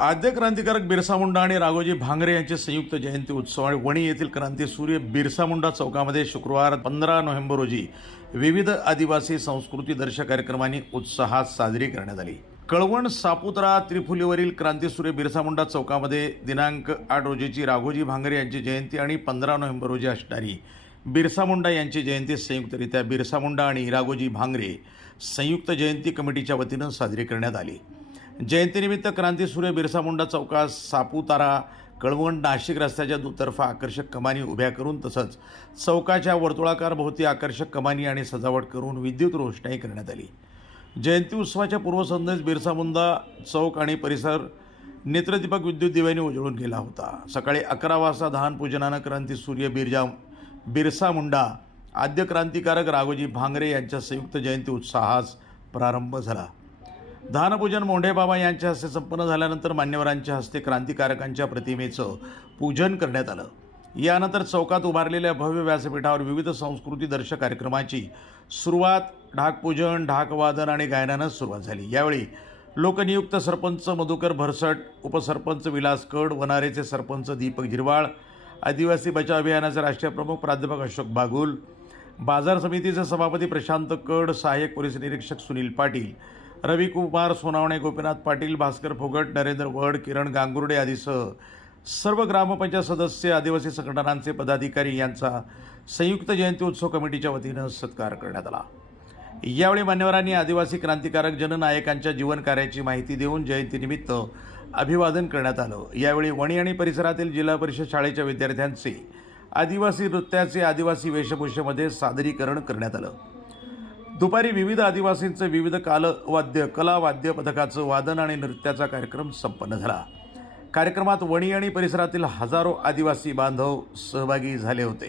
आद्य क्रांतिकारक बिरसा मुंडा आणि राघोजी भांगरे यांचे संयुक्त जयंती उत्सव आणि वणी येथील क्रांतीसूर्य बिरसा मुंडा चौकामध्ये शुक्रवार पंधरा नोव्हेंबर रोजी विविध आदिवासी संस्कृती दर्शक कार्यक्रमांनी उत्साहात साजरी करण्यात आली. कळवण सापुत्रा त्रिफुलीवरील क्रांतीसूर्य बिरसा मुंडा चौकामध्ये दिनांक आठ रोजीची राघोजी भांगरे यांची जयंती आणि पंधरा नोव्हेंबर रोजी असणारी बिरसा मुंडा यांची जयंती संयुक्तरित्या बिरसा मुंडा आणि राघोजी भांगरे संयुक्त जयंती कमिटीच्या वतीनं साजरी करण्यात आली. जयंतीनिमित्त क्रांतीसूर्य बिरसा मुंडा चौकात सापुतारा कळवण नाशिक रस्त्याच्या दुतर्फा आकर्षक कमानी उभ्या करून तसंच चौकाच्या वर्तुळाकार भोवती आकर्षक कमानी आणि सजावट करून विद्युत रोषणाई करण्यात आली. जयंती उत्सवाच्या पूर्वसंध्येस बिरसा मुंडा चौक आणि परिसर नेत्रदीपक विद्युत दिव्याने उजळून गेला होता. सकाळी अकरा वाजता दहान पूजनानं क्रांतीसूर्य बिरजा बिरसा मुंडा आद्य क्रांतिकारक राघोजी भांगरे यांच्या संयुक्त जयंती उत्साहास प्रारंभ झाला. दानपूजन मोंढेबाबा यांच्या हस्ते संपन्न झाल्यानंतर मान्यवरांच्या हस्ते क्रांतिकारकांच्या प्रतिमेचं पूजन करण्यात आलं. यानंतर चौकात उभारलेल्या भव्य व्यासपीठावर विविध संस्कृती दर्शक कार्यक्रमाची सुरुवात ढाकपूजन ढाकवादन आणि गायनानं सुरुवात झाली. यावेळी लोकनियुक्त सरपंच मधुकर भरसट उपसरपंच विलास कड वनारेचे सरपंच दीपक जिरवाळ आदिवासी बचाव अभियानाचे राष्ट्रीय प्रमुख प्राध्यापक अशोक बागुल बाजार समितीचे सभापती प्रशांत कड सहाय्यक पोलीस निरीक्षक सुनील पाटील रविकुमार सोनावणे गोपीनाथ पाटील भास्कर फोगट नरेंद्र वड किरण गांगुर्डे आदीसह सर्व ग्रामपंचायत सदस्य आदिवासी संघटनांचे पदाधिकारी यांचा संयुक्त जयंती उत्सव कमिटीच्या वतीनं सत्कार करण्यात आला. यावेळी मान्यवरांनी आदिवासी क्रांतिकारक जननायकांच्या जीवनकार्याची माहिती देऊन जयंतीनिमित्त अभिवादन करण्यात आलं. यावेळी वणी आणि परिसरातील जिल्हा परिषद शाळेच्या विद्यार्थ्यांचे आदिवासी नृत्याचे आदिवासी वेशभूषेमध्ये सादरीकरण करण्यात आलं. दुपारी विविध आदिवासींचं विविध कालवाद्य कलावाद्य पथकाचं वादन आणि नृत्याचा कार्यक्रम संपन्न झाला. कार्यक्रमात वणी आणि परिसरातील हजारो आदिवासी बांधव सहभागी झाले होते.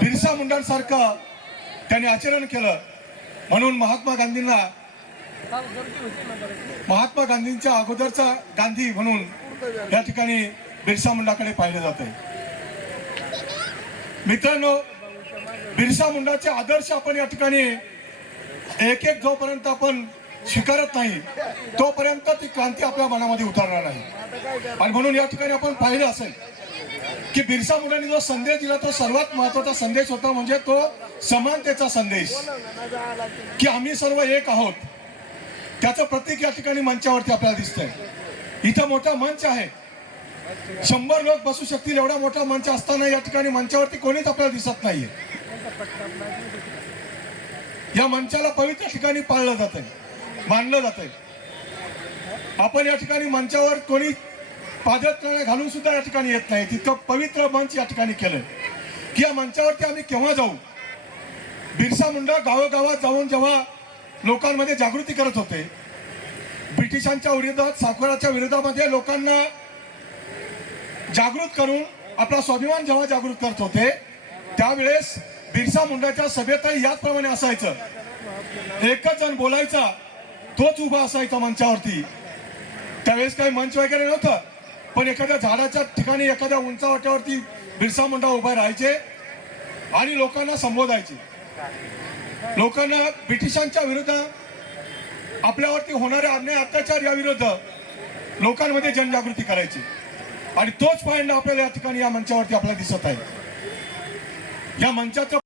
बिरसा मुंडांसारखं त्यांनी आचरण केलं. म्हणून महात्मा गांधींना महात्मा गांधींच्या अगोदरचा गांधी म्हणून या ठिकाणी बिरसा मुंडाकडे पाहिलं जात मित्रांनो बिरसा मुंडाचे आदर्श आपण या ठिकाणी एक एक जोपर्यंत आपण स्वीकारत नाही तोपर्यंत ती क्रांती आपल्या मनामध्ये उतरणार नाही. आणि म्हणून या ठिकाणी आपण पाहिलं असेल की बिरसा मुंडांनी जो संदेश दिला तो सर्वात महत्त्वाचा संदेश होता म्हणजे तो समानतेचा संदेश. की आम्ही सर्व एक आहोत. त्याचं प्रतीक या ठिकाणी मंचावरती आपल्याला दिसतंय. इथं मोठा मंच आहे. शंभर लोक बसू शकतील. एवढा मोठा मंच असताना या ठिकाणी मंचावरती कोणीच आपल्याला दिसत नाहीये. या मंचाला पवित्र ठिकाणी पाळलं जात आहे मानलं जात आहे आपण या ठिकाणी मंचावर कोणी पादत्राणे घालून सुद्धा या ठिकाणी येत नाही. तितकं पवित्र मंच या ठिकाणी केलंय. की या मंचावरती आम्ही केव्हा जाऊ? बिरसा मुंडा गावोगावात जाऊन जेव्हा लोकांमध्ये जागृती करत होते ब्रिटिशांच्या विरोधात साखराच्या विरोधामध्ये लोकांना जागृत करून आपला स्वाभिमान जेव्हा जागृत करत होते त्यावेळेस बिरसा मुंडाच्या सभेतही याचप्रमाणे असायचं. एकच जण बोलायचा तोच उभा असायचा मंचावरती. त्यावेळेस काही मंच वगैरे नव्हतं पण एखाद्या झाडाच्या ठिकाणी एखाद्या उंचावट्यावरती बिरसा मुंडा उभा राहायचे आणि लोकांना संबोधायचे. लोकांना ब्रिटिशांच्या विरुद्ध आपल्यावरती होणारे अन्याय अत्याचार या विरुद्ध लोकांमध्ये जनजागृती करायची. आणि तोच पॉइंट आपल्याला या ठिकाणी या मंचावरती आपल्याला दिसत आहे. या मंचाचं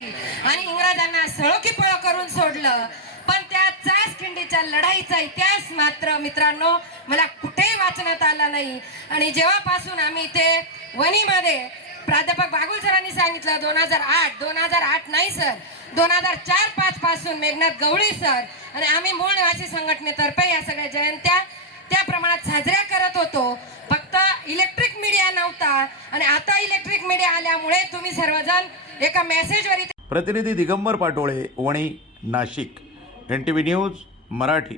आणि इंग्रजांना सळोकी पळ करून सोडलं. पण त्या चास खिंडीच्या लढाईचा इतिहास मात्र मित्रांनो मला कुठेही वाचण्यात आला नाही. आणि जेव्हापासून आम्ही इथे वणीमध्ये प्राध्यापक बागुल सरांनी सांगितलं दोन हजार आठ दोन हजार आठ नाही सर दोन हजार चार पाच पासून मेघनाथ गवळी सर आणि आम्ही मूळ निवासी संघटनेतर्फे या सगळ्या जयंत्या त्या प्रमाणात साजऱ्या करत होतो. फक्त इलेक्ट्रिक मीडिया नव्हता आणि आता इलेक्ट्रिक मीडिया आल्यामुळे तुम्ही सर्वजण एका मेसेजवर प्रतिनिधी Digambar Patole Wani Nashik. N T V news Marathi.